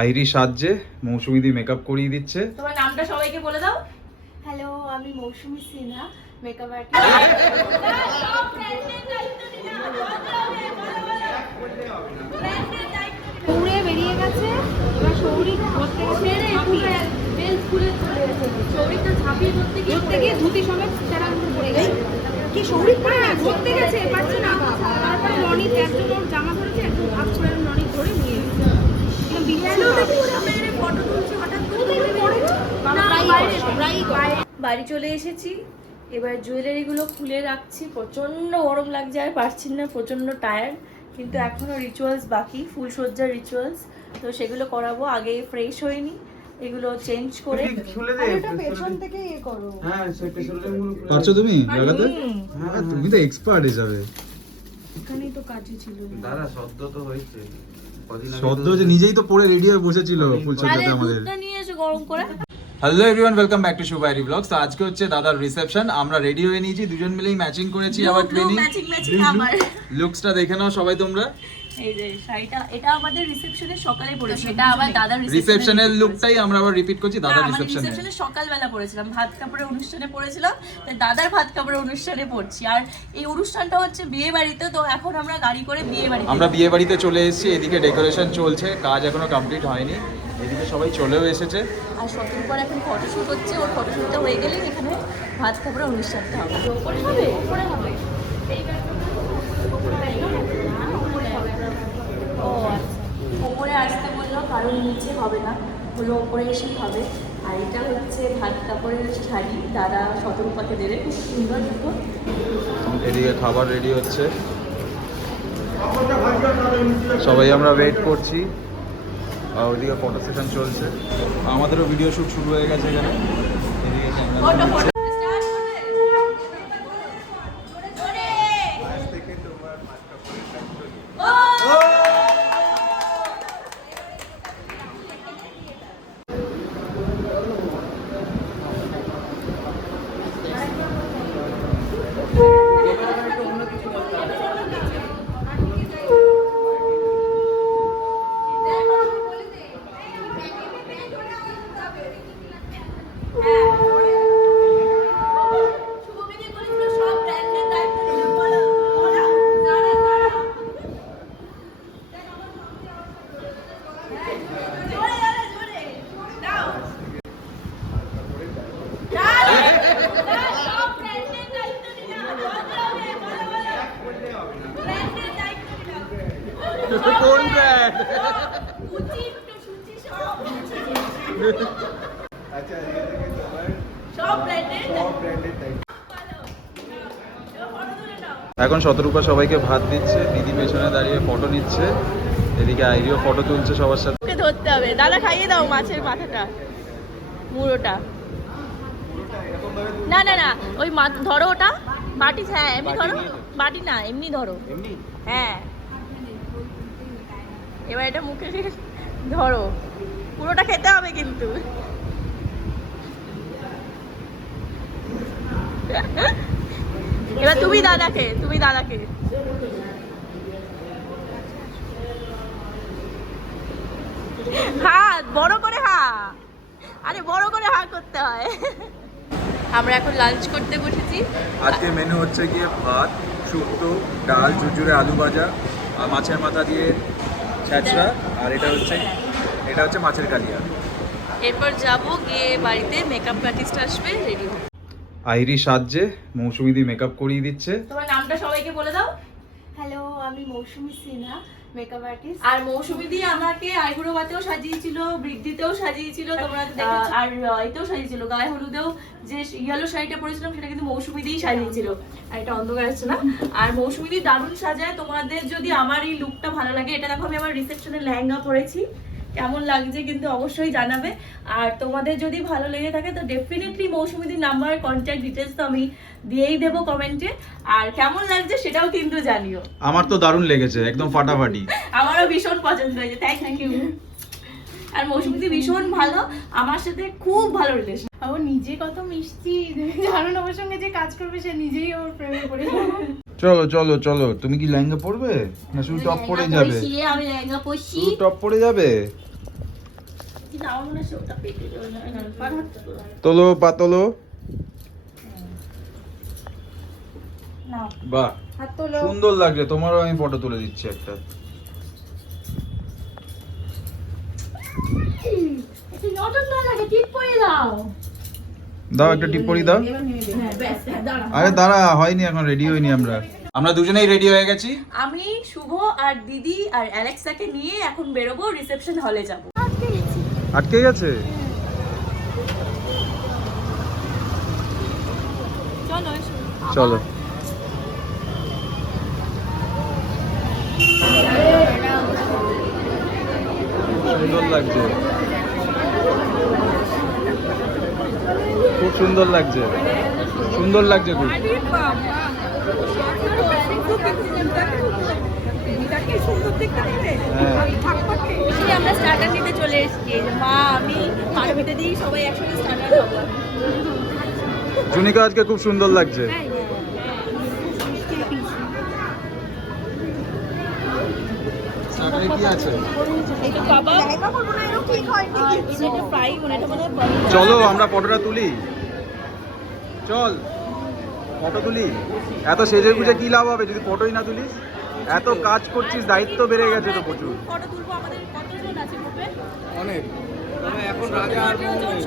আইরি সাজছে মৌসুমিদি makeup করিয়ে দিচ্ছে। তোমার নামটা সবাইকে বলে দাও। হ্যালো আমি মৌসুমী সিনহা মেকআপ আর্টিস্ট বেরিয়ে গেছে এবার সৌরিক ধরতে গেছে। শরীরটা ঝাঁপিয়ে ধরতে গিয়ে ধরতে গিয়ে ধুতি সমেত তারা পড়ে গেছে। কি সৌরিক পড়ে গেছে? ধরতে গেছে পারছে না। তারপরে রনিত একজন ওর জামা ধরেছে একজন হাত ছড়ে বাড়ি চলে এসেছি। এবার জুয়েলারিগুলো খুলে রাখছি। প্রচণ্ড গরম লাগছে আর পারছি না প্রচণ্ড টায়ার্ড কিন্তু এখনও রিচুয়ালস বাকি ফুলসজ্জার রিচুয়ালস তো সেগুলো করাবো। আগে ফ্রেশ হয়নি এগুলো চেঞ্জ করে পেছন থেকে ইয়ে করো। হ্যাঁ সেটা পারছ তুমি? লাগাতে? হ্যাঁ, তুমি তো এক্সপার্ট হিসাবে এখানেই তো কাজে ছিল। দাদা শব্দ তো হয়েছে। সদ্য যে নিজেই তো পরে রেডি হয়ে বসেছিল ফুল তাহলে সজ্জাতে আমাদের। দুধটা নিয়ে এসে গরম করে। Hello everyone welcome back to Shubhari blogs তো আজকে হচ্ছে দাদার রিসেপশন আমরা রেডি হয়ে নিয়েছি দুজন মিলেই ম্যাচিং করেছি আবার ট্রেনিং ম্যাচিং ম্যাচিং আমার। লুকসটা দেখে নাও সবাই তোমরা। এই যে শাড়িটা এটা আমাদের রিসেপশনের সকালে পড়েছিল এটা আবার দাদার রিসেপশনের লুকটাই আমরা আবার রিপিট করছি দাদার রিসেপশনে রিসেপশনে সকালবেলা পড়েছিলাম ভাত কাপড়ের অনুষ্ঠানে পড়েছিলাম তাই দাদার ভাত কাপড়ের অনুষ্ঠানে পড়ছি। আর এই অনুষ্ঠানটা হচ্ছে বিয়ে বাড়িতে তো এখন আমরা গাড়ি করে বিয়ে বাড়িতে আমরা বিয়ে বাড়িতে চলে এসেছি এদিকে ডেকোরেশন চলছে কাজ এখনও কমপ্লিট হয়নি। এদিকে সবাই চলেও এসেছে। আর শপিং পর এখন ফটোশুট হচ্ছে ওর ফটোশুটটা হয়ে গেলেই এখানে ভাত কাপড়ের অনুষ্ঠানটা হবে ওপরে হবে? ওপরে হবে। ও আচ্ছা। ওপরে আসতে বলল কারণ নিচে হবে না। বলল ওপরে এসেই হবে। আর এটা হচ্ছে ভাত কাপড়ের শাড়ি দাদা শতরূপাকে দেবে। খুব সুন্দর দুটো। এদিকে খাবার রেডি হচ্ছে। সবাই আমরা ওয়েট করছি। আর ওদিকে ফটো সেশন চলছে। আমাদেরও ভিডিও শ্যুট শুরু হয়ে গেছে এখানে ফটো ফটো সব ব্র্যান্ডের দায়িত্ব নিলাম বলো বলো দাঁড়া দাঁড়া জোরে জোরে জোরে দাও সব ব্র্যান্ডের দায়িত্ব নিলাম বলতে হবে বলো বলো ব্র্যান্ডের দায়িত্ব নিলাম কোন ব্র্যান্ড সব সব এখন শতরূপা সবাইকে ভাত দিচ্ছে দিদি পেছনে দাঁড়িয়ে ফটো নিচ্ছে এদিকে আইরিও ফটো তুলছে সবার সাথে। ওকে ধরতে হবে। দাদা খাইয়ে দাও মাছের মাথাটা মুড়োটা। না না না ওই ধরো ওটা। বাটি হ্যাঁ এমনি ধরো। বাটি না এমনি ধরো। হ্যাঁ। এবার এটা মুখে ধরো। পুরোটা খেতে হবে কিন্তু। এবার তুমি দাদাকে তুমি দাদাকে। হাত, বড় করে হা। আরে বড় করে হা করতে হয়। আমরা এখন লাঞ্চ করতে বসেছি। আজকে মেনু হচ্ছে গিয়ে ভাত, শুক্তো, ডাল, ঝুরঝুরে আলু ভাজা মাছের মাথা দিয়ে ছ্যাঁচড়া আর এটা হচ্ছে এটা হচ্ছে মাছের কালিয়া। এরপর যাব গিয়ে বাড়িতে মেকআপ আর্টিস্ট আসবে রেডি হবে আইরি মৌসুমী মৌসুমিদি মেকআপ করিয়ে দিচ্ছে। তোমার নামটা সবাইকে বলে দাও। হ্যালো আমি মৌসুমী সিনহা। মেকআপ আর্টিস্ট আর মৌসুমী দি আমাকে আইবুড়োবাতেও সাজিয়েছিল বৃদ্ধিতেও সাজিয়েছিল তোমরা আহ, আর এতেও সাজিয়েছিল গায়ে হলুদেও যে ইয়েলো শাড়িটা পরেছিলাম সেটা কিন্তু মৌসুমী দিয়েই সাজিয়েছিল। আর এটা অন্ধকার আছে না। আর মৌসুমী দি দারুণ সাজায় তোমাদের যদি আমার এই লুকটা ভালো লাগে এটা দেখো আমি আমার রিসেপশনে লেহেঙ্গা পরেছি। কেমন লাগছে কিন্তু অবশ্যই জানাবে। আর তোমাদের যদি ভালো লেগে থাকে তো ডেফিনেটলি মৌসুমিদির নাম্বার কন্ট্যাক্ট ডিটেলস তো আমি দিয়েই দেবো কমেন্টে আর কেমন লাগছে সেটাও কিন্তু জানিও। আমার তো দারুণ লেগেছে একদম ফাটাফাটি। আমারও ভীষণ পছন্দ হয়েছে। থ্যাংক ইউ আর মৌসুমীদি ভীষণ ভালো। আমার সাথে খুব ভালো রিলেশন ও নিজে কত মিষ্টি। জানো না ওর সঙ্গে যে কাজ করবে সে নিজেই ওর প্রেমে পড়ে চলো চলো চলো। তুমি কি লেহেঙ্গা পরবে? না শুধু টপ পরে যাবে? আমি লেহেঙ্গা পরছি। শুধু টপ পরে যাবে? তোলো। তোলো। পাতলো বাহ। সুন্দর লাগছে। তোমারও আমি ফটো তুলে দিচ্ছি একটা। একটু না লাগে টিপ করে দাও। দাও একটা দাও। হ্যাঁ ব্যাস হ্যাঁ, আরে দাঁড়া হয়নি এখন রেডি হয়নি আমরা। আমরা দুজনেই রেডি হয়ে গেছি। আমি শুভ আর দিদি আর অ্যালেক্সাকে নিয়ে এখন বেরোবো রিসেপশন হলে যাব। আটকে গেছে। চলো চলো। সুন্দর লাগছে। খুব সুন্দর লাগছে। সুন্দর লাগছে খুব। হ্যাঁ। আমরা স্টার্টার নিতে চলে এসেছি। মা আমি পারমিতে দিই সবাই একসাথে স্টার্টার জুনিকা আজকে খুব সুন্দর লাগছে। কি আছে? হয় চলো আমরা ফটোটা তুলি। চল ফটো তুলি। এত সেজে গুজে কি লাভ হবে? যদি ফটোই না তুলিস? এত কাজ করছিস দায়িত্ব বেড়ে গেছে তো প্রচুর। ফটো তুলবো আমাদের কতজন আছে গ্রুপে? অনেক। এখন রাজা আর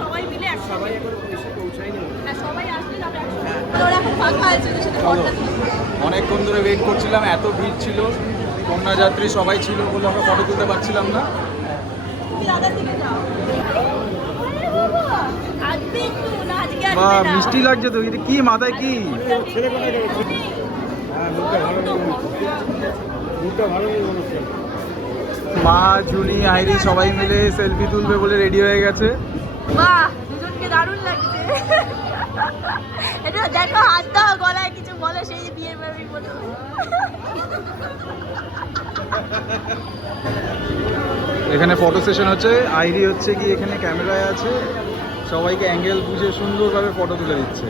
সবাই মিলে সবাই এখন পৌঁছায়নি। হ্যাঁ সবাই আসলে আমরা একসাথে। ওরা এখন ফাঁকা আছে ওদের সাথে ফটো অনেকক্ষণ ধরে ওয়েট করছিলাম এত ভিড় ছিল। কন্যা যাত্রী সবাই ছিল বলে আমরা ফটো তুলতে পারছিলাম না। বা মিষ্টি লাগছে তো কি মাথায় কি? মা, জুনি, আইরি সবাই মিলে সেলফি তুলবে বলে রেডি হয়ে গেছে। দেখো হাত দাও গলায় কিছু বলো, সেই যে বিয়ের বাড়ি বলো। এখানে ফটো সেশন হচ্ছে। আইরি হচ্ছে কি এখানে ক্যামেরায় আছে। সবাইকে অ্যাঙ্গেল বুঝে সুন্দরভাবে ফটো তুলে দিচ্ছে।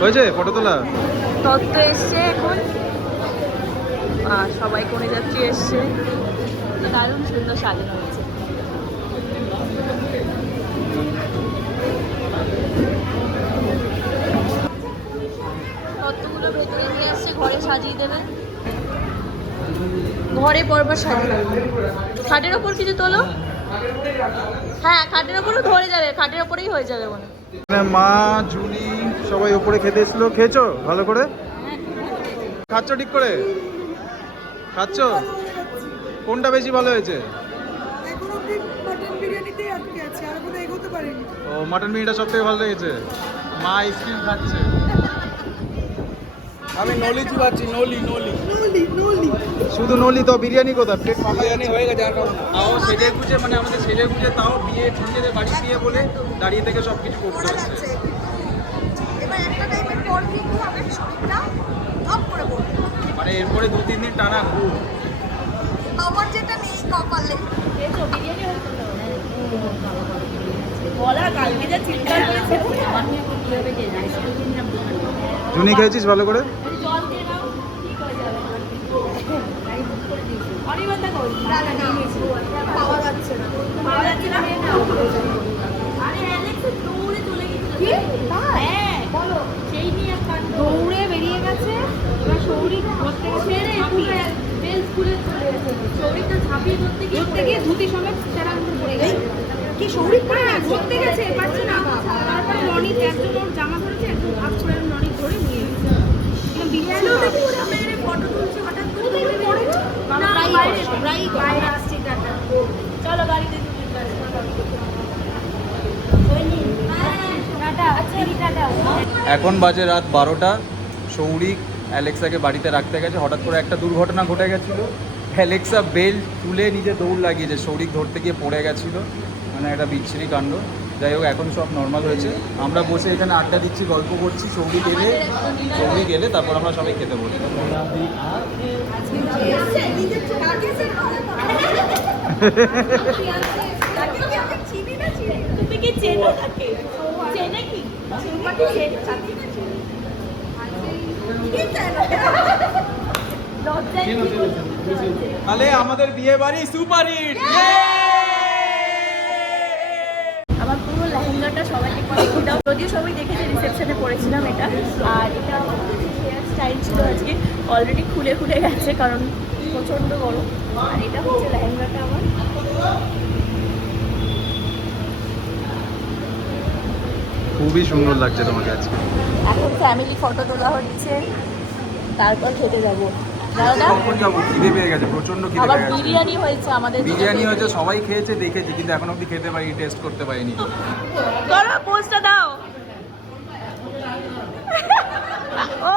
হয়েছে ফটো তোলা? তত্ত্ব এসছে এখন। আর সবাই কোনে যাত্রী এসছে। দারুণ সুন্দর সাজানো হয়েছে। ভেতরে নিয়ে আসছে ঘরে সাজিয়ে দেবে। ঘরে পরবার সাজিয়ে খাটের ওপর কিছু তোলো? হ্যাঁ খাটের ওপরও ধরে যাবে খাটের ওপরেই হয়ে যাবে মনে মা জুনি সবাই উপরে খেতে এসলো খেয়েছো ভালো করে? খাচ্ছ ঠিক করে? খাচ্ছ? কোনটা বেশি ভালো হয়েছে? ও মাটন বিরিয়ানিটা সব থেকে ভালো লেগেছে। মা আইসক্রিম খাচ্ছে। আমি নলি চিবাচ্ছি নলি নলি। নলি নলি। শুধু নলি তো বিরিয়ানি কোথা প্লেট বিরিয়ানি হয়ে গেছে আর তাও সেজে গুজে মানে আমাদের সেজে গুজে তাও বিয়ে নিজেদের বাড়ি বিয়ে বলে দাঁড়িয়ে থেকে সব কিছু করতে হচ্ছে। এবার একটা টাইমের পর কিন্তু আমার শরীরটা অফ করে পড়বে। মানে এরপরে দু তিন দিন টানা ঘুর আমার যেটা নেই কপালে। বলা কালকে যা চিন্তা করেছে জুনি খেয়েছিস ভালো করে জল দিয়ে নাও ঠিক হয়ে যাবে অনির্বাণদা কই? পাওয়া যাচ্ছে না পাওয়া যাচ্ছে না? আরে অ্যালেক্স দৌড়ে? হ্যাঁ। বেরিয়ে গেছে এবার সৌরিক ধরতে গেছে গেছে। ঝাঁপিয়ে ধরতে গিয়ে ধুতি কি ধরতে গেছে পারছে না তারপরে রনিত একজন ওর জামা ধরেছে একজন হাত করে রনিত ধরে নিয়ে গেছে দেখি ওরা মেরে ফটো তুলছে হঠাৎ করে না, বাইরে, করে, বাইরে আসছি টাটা। চলো গাড়িতে এখন বাজে রাত বারোটা। সৌরিক অ্যালেক্সাকে বাড়িতে রাখতে গেছে। হঠাৎ করে একটা দুর্ঘটনা ঘটে গেছিল। অ্যালেক্সা বেল তুলে নিজে দৌড় লাগিয়েছে। সৌরিক ধরতে গিয়ে পড়ে গেছিল। মানে একটা বিচ্ছিরি কাণ্ড। যাই হোক এখন সব নর্মাল হয়েছে। আমরা বসে এখানে আড্ডা দিচ্ছি গল্প করছি সৌরিক এলে সৌরিক গেলে তারপর আমরা সবাই খেতে বলি? তাহলে আমাদের বিয়ে বাড়ি সুপার হিট আমার লেহেঙ্গাটা সবাইকে দেখে দাও যদিও সবাই দেখেছে রিসেপশনে পড়েছিলাম এটা। আর এটা হেয়ার স্টাইল ছিল আজকে। অলরেডি খুলে খুলে গেছে কারণ প্রচণ্ড গরম। আর এটা হচ্ছে লেহেঙ্গাটা আমার। খুবই সুন্দর লাগছে তোমাকে আজকে। এখন ফ্যামিলি ফটো তোলা হচ্ছে। তারপর খেতে যাব। কখন যাব খিদে পেয়ে গেছে প্রচণ্ড খিদে পেয়ে গেছে। বিরিয়ানি হয়েছে আমাদের বিরিয়ানি হয়েছে সবাই খেয়েছে দেখেছি কিন্তু এখন অব্দি খেতে পারিনি টেস্ট করতে পারিনি। করো পোস্টটা দাও। ও!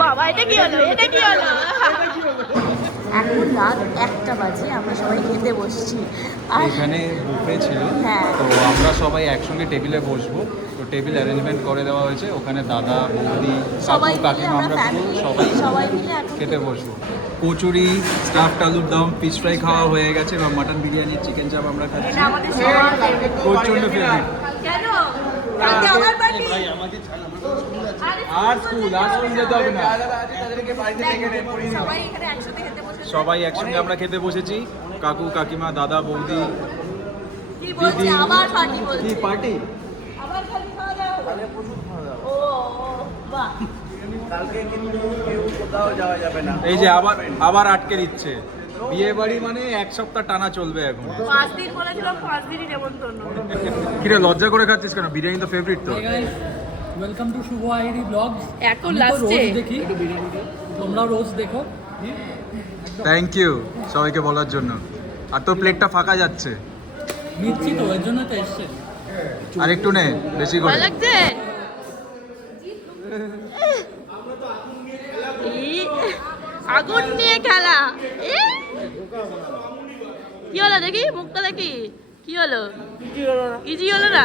বাবা এটা কি হলো? এটা কি হলো? এখন রাত একটা বাজে আমরা সবাই খেতে বসছি। এখানে বুফে ছিল হ্যাঁ। তো আমরা সবাই একসঙ্গে টেবিলে বসবো। তো টেবিল অ্যারেঞ্জমেন্ট করে দেওয়া হয়েছে ওখানে দাদা বৌদি সবাই কাকু কাকিমা আমরা সবাই সবাই মিলে খেতে বসবো। কচুরি স্টাফড আলুর দম ফিশ ফ্রাই খাওয়া হয়ে গেছে বা মাটন বিরিয়ানি চিকেন চাপ আমরা খাচ্ছি। এটা আমাদের প্রচণ্ড ফেভারিট কেন? পার্টি আর স্কুল আর স্কুল যেতে হবে না। সবাই এখানে একসাথে খেতে বসেছে। সবাই একসঙ্গে আমরা খেতে বসেছি। কাকু কাকিমা দাদা বৌদি কি বলছে? দিদি। আবার পার্টি বলছে। কি পার্টি আবার খালি খাওয়া দাওয়া ও ও, বাহ। এই যে আবার আবার আটকে দিচ্ছে। বিয়ে বাড়ি মানে এক সপ্তাহ টানা চলবে এখন। পাঁচ দিন বলেছিলাম পাঁচ দিনই নেমন্তন্ন। কিরে লজ্জা করে খাচ্ছিস কেন? বিরিয়ানি তো ফেভারিট তো welcome to Shubh Airi blogs এখন তো। রোজ দেখি। তোমরা রোজ দেখো। থ্যাংক ইউ সবাইকে বলার জন্য। আর তোর প্লেটটা ফাঁকা যাচ্ছে। নিচ্ছি তো এর জন্য তো এসছে। আর একটু নে বেশি করে। লাগছে? আগুন নিয়ে খেলা। কি হলো দেখি মুখটা দেখি। কি হলো? কিছুই হলো না।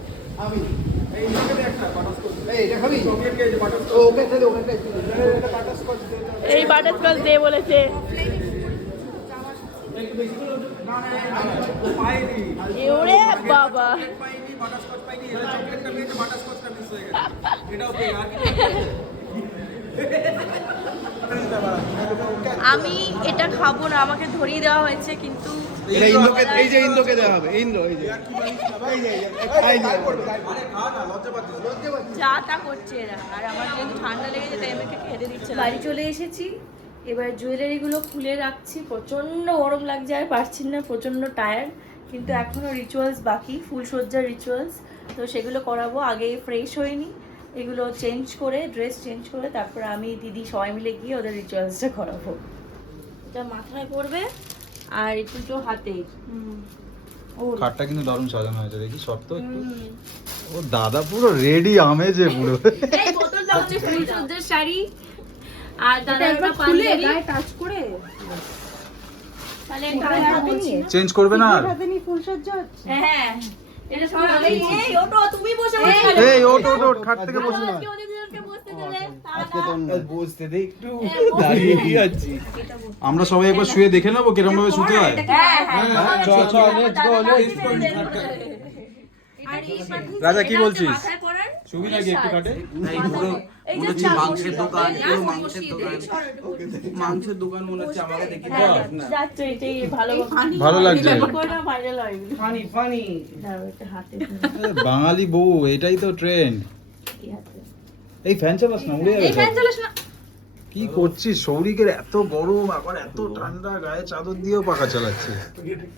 এই বাটারস্কচ দে বলেছে। বাবা। আমি এটা খাব না আমাকে ধরিয়ে দেওয়া হয়েছে কিন্তু এটা ইন্দ্রকে এই যে ইন্দ্রকে দেওয়া হবে ইন্দ্র এই যে। যা তা করছে এরা। আর আমার যেহেতু ঠান্ডা লেগেছে তাই আমাকে খেতে দিচ্ছে বাড়ি চলে এসেছি। এবার জুয়েলারিগুলো খুলে রাখছি। প্রচণ্ড গরম লাগছে আর পারছি না প্রচণ্ড টায়ার্ড কিন্তু এখনও রিচুয়ালস বাকি ফুলসজ্জার রিচুয়ালস তো সেগুলো করাবো আগে ফ্রেশ হয়নি। এগুলো চেঞ্জ করে ড্রেস চেঞ্জ করে তারপর আমি দিদি সবাই মিলে গিয়ে ওদের রিচুয়ালসটা করাবো। এটা মাথায় পড়বে। আর এই দুটো হাতে। ও খাটটা কিন্তু দারুণ সাজানো হয়েছে দেখি সব তো একটু ও দাদা পুরো রেডি আমেজে পুরো। এই বোতলটা হচ্ছে ফুলসজ্জার শাড়ি। আর দাদা খুলে পাঞ্জাবি। গায়ে টাচ করে। একটা। চেঞ্জ করবে না ফুলসজ্জা হচ্ছে? হ্যাঁ। এই ওটো ওট ওট খাট থেকে বসে আমরা সবাই একবার শুয়ে দেখে নেব কিরম ভাবে শুতে হয়। হ্যাঁ হ্যাঁ রাজা, কি বলছিস? একটু এই যে মাংসের দোকান পুরো মাংসের দোকান। মাংসের দোকান মনে হচ্ছে আমাকে দেখে। হ্যাঁ, যাচ্ছে এটাই ভালো ভালো লাগছে। করে না ভাইরাল হয় ফানি ফানি দাঁড়াও, একটা হাতে বাঙালি বউ এটাই তো ট্রেন্ড এই। ফ্যান চালাস না উড়ে এই যাবে ফ্যান চালাস না। কি করছিস সৌরিকের এত গরম আবার এত ঠান্ডা গায়ে চাদর দিয়েও পাখা চালাচ্ছে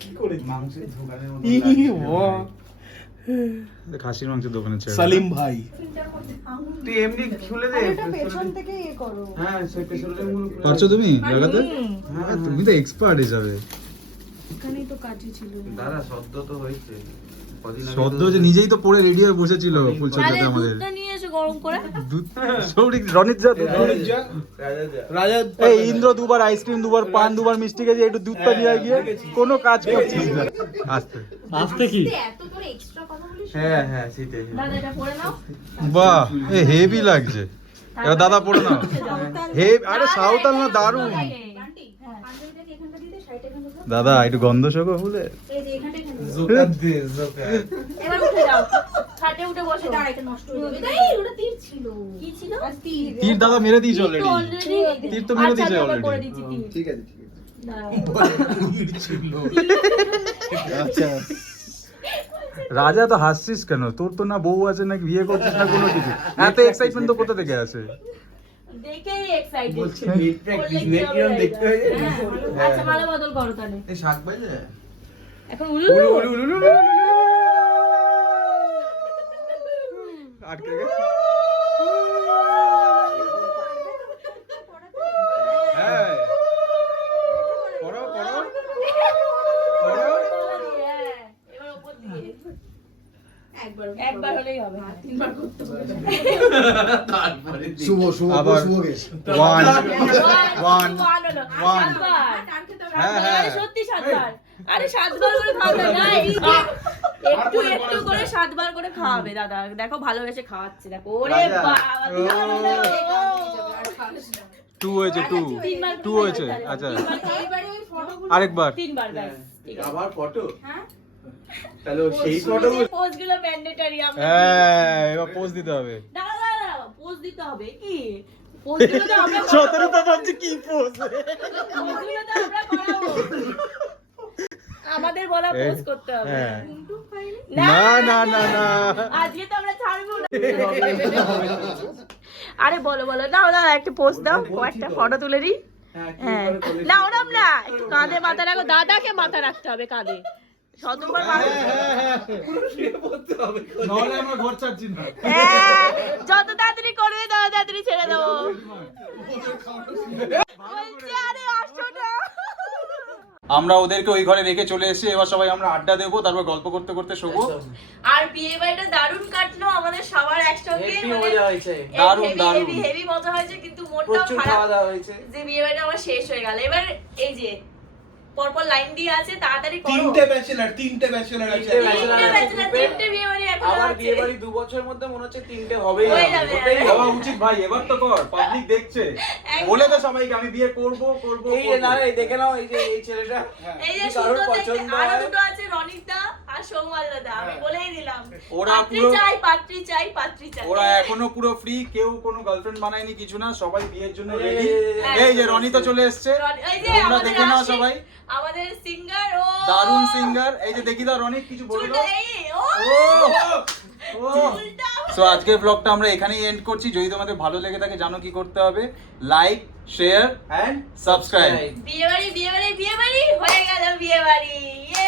কি করে মাংসের দোকানের খাসির মাংসের দোকানে ছেড়ে সালিম ভাই। তুই এমনি খুলে দে এটা পেছন থেকে ইয়ে করো। হ্যাঁ সেই পেছনের পারছ তুমি? লাগাতে? হ্যাঁ। তুমি তো এক্সপার্ট হিসাবে এখানেই তো কাজই ছিল। দাদা শব্দ তো হয়েছে। তো- যে নিজেই তো পড়ে রেডি হয়ে বসেছিল ফুল তাহলে আমাদের। গরম করে? সৌরিক রনিত যা। রাজা এই ইন্দ্র দুবার আইসক্রিম দুবার পান দুবার মিষ্টি খেয়েছে একটু দুধটা নিয়ে গিয়ে কোনো কাজ করছিস না। আস্তে। আসতে কি? এত করে এক্সট্রা কথা বলিস হ্যাঁ হ্যাঁ সেটাই দাদা এটা পরে নাও। বাহ এ হেভি লাগছে। এবার দাদা পড়ে নাও। হে আরে সাঁওতাল না দারুণ আন্টি পাঞ্জাবিটাকে এখানটা দিয়ে দে শাড়িটা এখানে দাও দাদা একটু গন্ধ শোকো ফুলে এই যে এখানটা এখানে। দাও। জোকার দে জোকার। এবার উঠে যাও। খাটে উঠে বসো। দাঁড়া এটা নষ্ট হয়ে যাবে। এই ওটা তীর ছিল। কি ছিল? আর তীর। তীর। দাদা মেরে দিয়েছে অলরেডি অলরেডি তীর তো মেরে দিয়েছে করে already। দিচ্ছি তীর। ঠিক আছে আছে। আচ্ছা। রাজা তো হাসছিস কেন? তোর তো না বউ আছে না বিয়ে করছিস না কোনো কিছু? এত এক্সাইটমেন্ট তো কোথা থেকে আসে? দেখেই এক্সাইটেড বলছে নেট প্র্যাকটিস নেট কিরম দেখতে হয় আচ্ছা মালা বদল করো তাহলে এই শাক বাজে এখন উলু উলু, উলু, উলু, উলু, উলু, উলু, উলু। আটকে গেছে হ্যাঁ পড়ো পড়ো পড়ো হ্যাঁ, এবার উপর দিয়ে একবার একবার হলেই হবে। তিনবার করতে হবে। তারপরে শুভ শুভ আবার শুভ গেছ। ওয়ান ওয়ান ওয়ান হলো ওয়ান। সাতবার। টান খেতে হবে হ্যাঁ, হ্যাঁ। সত্যি সাতবার। আরে সাতবার করে খাওয়াতে না একটু একটু করে সাতবার করে খাওয়াবে দাদা। দেখো ভালোবেসে খাওয়াচ্ছে। দেখো ওরে বাবা টু হয়েছে টু টু হয়েছে আচ্ছা। ওই ফটোগুলো আরেকবার। তিনবার আবার ফটো হ্যাঁ। তাহলে সেই ফটো ম্যান্ডেটরি আমরা হ্যাঁ এবার পোজ দিতে হবে। দাঁড়া দাঁড়া পোজ দিতে হবে কি? পোজ তো আমরা সতেরোটা ভাবছি কি পোজ পোজ তো আমরা করাবো। আমাদের বলা পোজ করতে হবে। হ্যাঁ। টুকটুক পাইনি না না না না আজকে তো আমরা ছাড়বো না। আরে বলো বলো। দাও দাও একটা পোস্ট দাও। একটা ফটো তুলে দিই। হ্যাঁ না ওরম না। একটু কাঁধে মাথা রাখো। দাদাকে মাথা রাখতে হবে কাঁধে। হ্যাঁ, যত তাড়াতাড়ি করবে তত তাড়াতাড়ি ছেড়ে দেবো। বলছি আরে আসো না। আমরা ওদেরকে ওই ঘরে রেখে চলে এসেছি এবার সবাই আমরা আড্ডা দেবো তারপর গল্প করতে করতে শোবো। আর বিয়ে বাড়িটা দারুণ কাটলো আমাদের সবার একসঙ্গে হেভি মজা হয়েছে। দারুণ, দারুণ। হেভি মজা হয়েছে কিন্তু খাওয়া খারাপ হয়েছে। যে বিয়ে বাড়িটা আমার শেষ হয়ে গেল। এবার এই যে পরপর লাইন দিয়ে আছে তাড়াতাড়ি করো তিনটে ব্যাচেলার তিনটে ব্যাচেলার আছে তিনটে ব্যাচেলার আছে তিনটে বিয়ে বাড়ি এখন আবার আছে। বিয়ে বাড়ি দু বছরের মধ্যে মনে হচ্ছে তিনটে হবেই হবে। যাবে, ওটাই। হওয়া হবে। উচিত ভাই এবার তো কর পাবলিক দেখছে বলে তো সবাইকে আমি বিয়ে করব করব এই না এই দেখে নাও এই যে এই ছেলেটা এই যে সুন্দর দেখতে আরও দুটো আছে রনিতা আর দাদা আমি বলেই দিলাম। ওরা পুরো- চাই পাত্রী চাই পাত্রী চাই। ওরা এখনও পুরো ফ্রি কেউ কোনো গার্লফ্রেন্ড বানায়নি কিছু না সবাই বিয়ের জন্য রেডি হ্যাঁ, এই যে রনি তো চলে এসছে। রনি- এই যে আমাদের দেখে নাও সবাই। আমাদের সিঙ্গার ও! দারুণ সিঙ্গার এই যে দেখি দাও রনি কিছু বলে দাও ও! ও! সো আজকের ব্লগটা আমরা এখানেই এন্ড করছি। যদি তোমাদের ভালো লেগে থাকে জানো কি করতে হবে? লাইক শেয়ার সাবস্ক্রাইব বিয়ে বাড়ি বিয়ে বাড়ি বিয়ে বাড়ি হয়ে গেল বিয়ে বাড়ি ইয়ে